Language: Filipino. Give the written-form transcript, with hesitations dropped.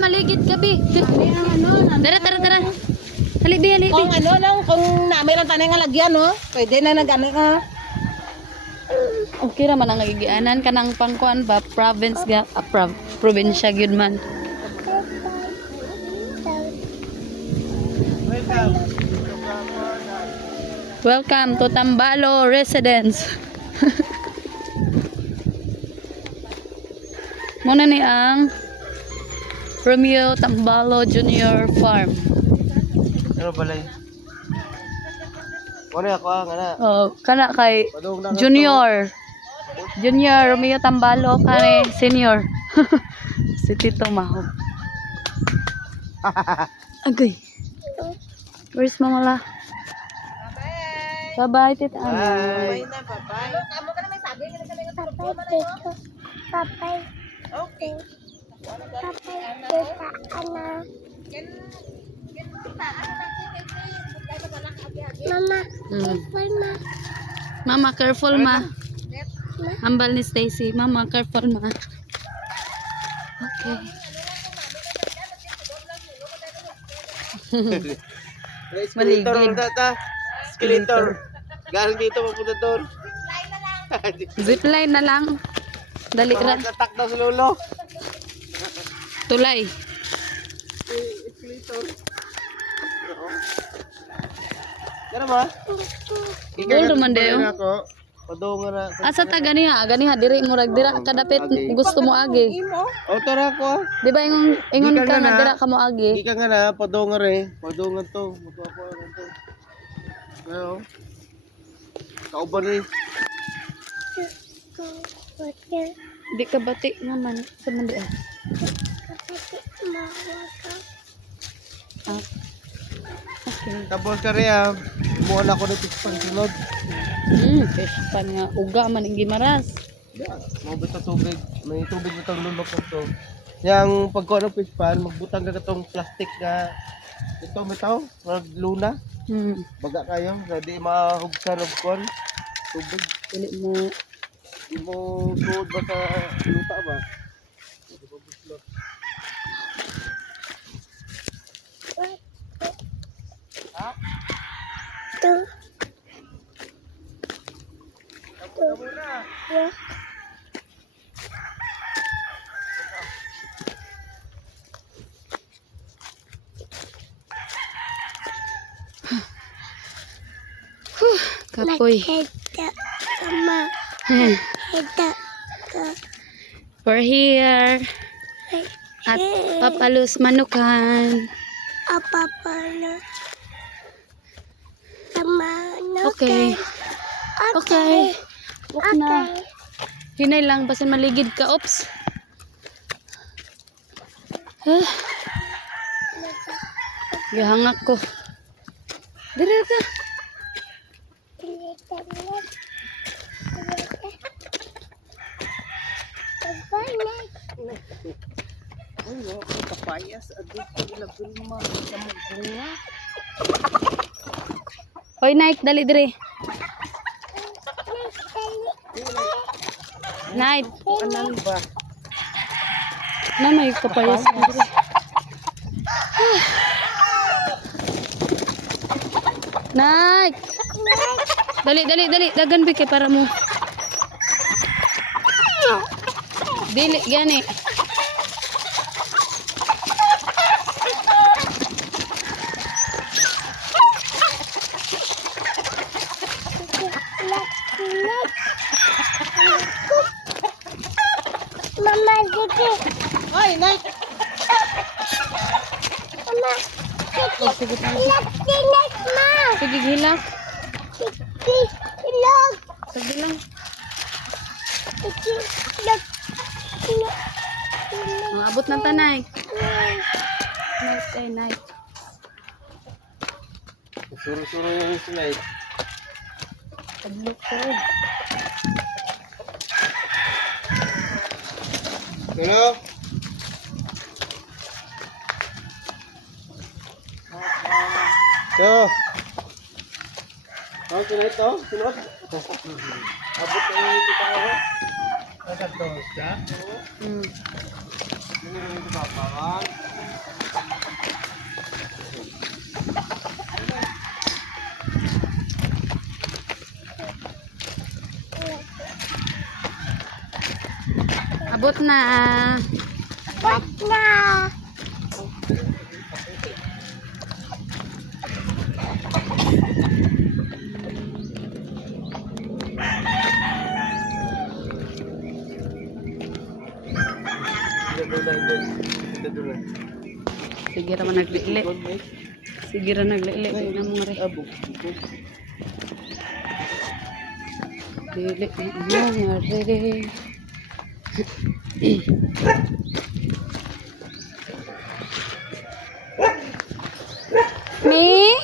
maligid ka, bi. Tara. Hali, bi. Kung ano lang, kung namin ang tanay nga lagyan, no? Pwede na nag-ano ka. Okay ra man ang nagigianan ka ng pangkuan ba? Province ga, probinsya gyud man. Welcome to Tambalo Residence. Muna ni ang Romeo Tambalo Junior Farm. Ano balay? Ano ako ngana? Oh, kana kay Junior. Junior Romeo Tambalo kani senior. Si Tito Mahog. Agay. Where's Mama La? Bye-bye, Tita Ana. Bye. Bye-bye. Amo ka na may sabi, ka na kami Papay. Okay. Mama, Mm. careful ma. Mama, careful ma. Hambal ni Stacy. Mama, careful ma. Okay. Escalator Maligid. tata. Escalator. Galing dito papunta doon. Zipline na lang. Dali ra. Tatak daw sa lolo. Tulay. Escalator. Kaya ba? Gold naman dayo. Padungan na. Asa ta ganiha? Ganiha diri murag dira kadapit gusto mo agi. O tara ko. Di ba ingon Di ka ka nga na na. dira ka mo agi? Di ka nga na padungan re. Padungan to. Magpapa to. Ano? Kauban ni. Di ka bati naman sa mandi. Ah. Okay. Tapos ka rin Muha na ako ng pispan sunod. Fish pan nga uga man ang gimaras. Yeah. Mabit na tubig. May tubig na itong lulok to. Yang pagkuha ng pispan, magbutang ka itong plastic na ito mitaw, luna. Baga kayo, na di mahubsan of corn. Tubig. Dili mo Di mo suod ba sa lupa ba? kapoy. Mama, Hmm. We're here at Papalos Manukan. apa pala? Sama, Okay. Okay. Wag na. Hinay lang basin maligid ka, ops. Gihangak ko. Dili ka. Ay, no, kapayas. Adit, ilagul mo sa mga. Hoy, Night, dali dire. Night. Anong ba? Na may kapayas na dire. Night. Dali. Dagan bi kay para mo. Dili gani. Mama, sige. Ay, Night! Mama, Oh, sige pa. silak, ma. Sige hilak. Silak. Sige lang. Silak. Silak. Abot na tanay. Night ay night. Suro-suro yung slide. Tablok ko. Hello? So, sunod ito? Sunod? Abot na yung ito tayo. Nasa toast ka? Mm. Hindi na ito papawan. na. Wag na. Sige ra man naglili. Sige ra naglili. Tingnan mo rin. Dili mo rin. Me?